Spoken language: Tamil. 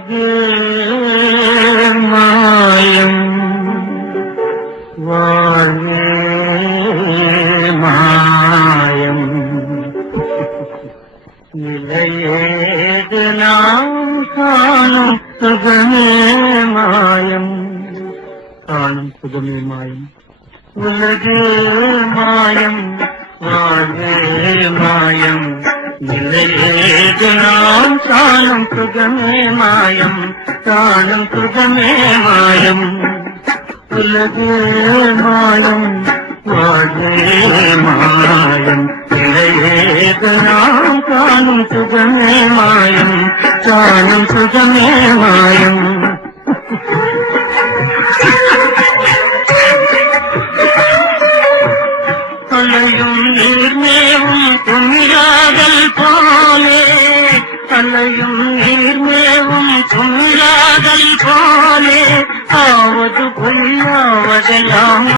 உலகு மாயம் வாழ்வே மாயம் நிலையேது நாம் காணும் சுகமே மாயம் காணும் சுகமே மாயம் உலகு மாயம் வாழ்வே மாயம் நிலையேது நாம் காணும் சுகமே மாயம் காணும் சுகமே மாயம் உலகு மாயம் வாழ்வே மாயம் நிலையேது நாம் காணும் சுகமே மாயம் காணும் சுகமே மாயம் அலையும் நீர்மேவும் துணியாதல் போலே அலையும் நீர்மேவும் துணியாதல் போலே ஆவது பொய்யாவதெல்லாம்